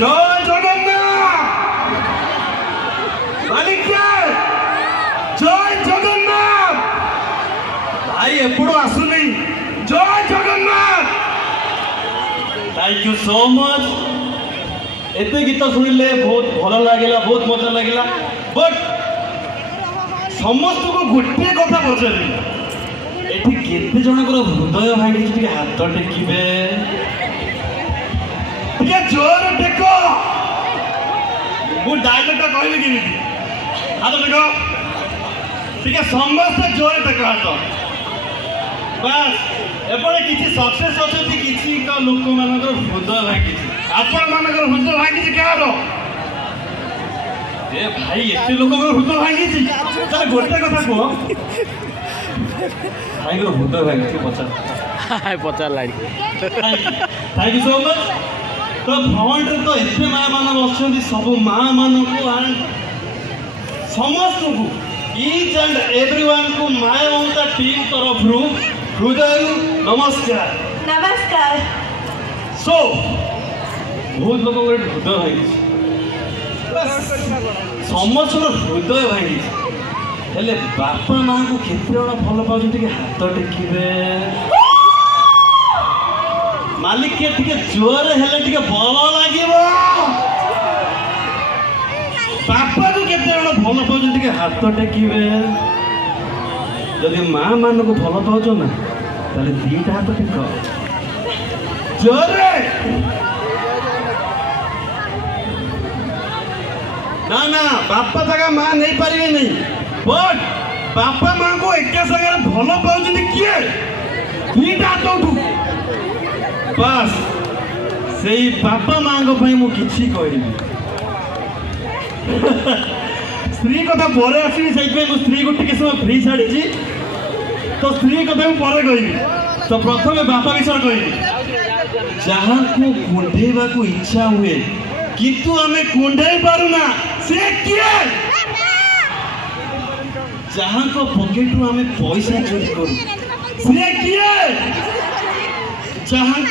জয় জগন্নাথ মালিককে জয় জগন্নাথ ভাই এপড়ু আসুনি জয় Jagannath thank you so much एते गीत शुणिले बहुत भल लगे बहुत मजा लगे बट समस्त को गोटे कथा पचारि एठी केते जनकर हृदय भांगी टिके हाथ टेकिबे टिके जोर टेको मु डायलॉग कहबे केमिति हाथ टेको टिके समस्त जोर टेको हाथ बस एपटे किसी सक्सेस अच्छी किसी लोक मान हृदय भांगी आपण मान हृदय भांगी क्या ए भाई एत लोक हृदय भांगी गोटे कथा कह भाई हृदय भांगी पचार पचार line thank you so much तो भवन तो एत माँ मान बस सब माँ मान समस्त को ईच एंड एवरीवन को माया ममता टीम तरफ हृदय नमस्कार नमस्कार सो बहुत लोक हृदय भांगी समस्त हृदय भांगी हेले बापा माँ को केते जण भल पाउछ हाथ टेकिबे मालिक के टिके जोर हेले टिके भल लागिबो बापा को केते जण भल पाउछ हाथ टेकिबे जदि माँ मान को भल पाउछ ना ताले दीटा हाथ टेक जोरे ना ना बापा जगह माँ नहीं पारे नहीं बट बापा माँ को एक संगे भल पाँच किए दुईटा हाथ उठू बस से बापा माँ को मु किछि कहबी स्त्री कथा पर आसवि से स्त्री को टिके समय फ्री छाड़ी तो स्त्री कथा मुझे कहबी तो प्रथम बापा विषय कहबी जहाँ को कुंडेवा को इच्छा हुए किंतु आमे कुंडे पारुना से किए जहाँ को पॉकेट में पैसा चोरी करूँ से किए जहाँ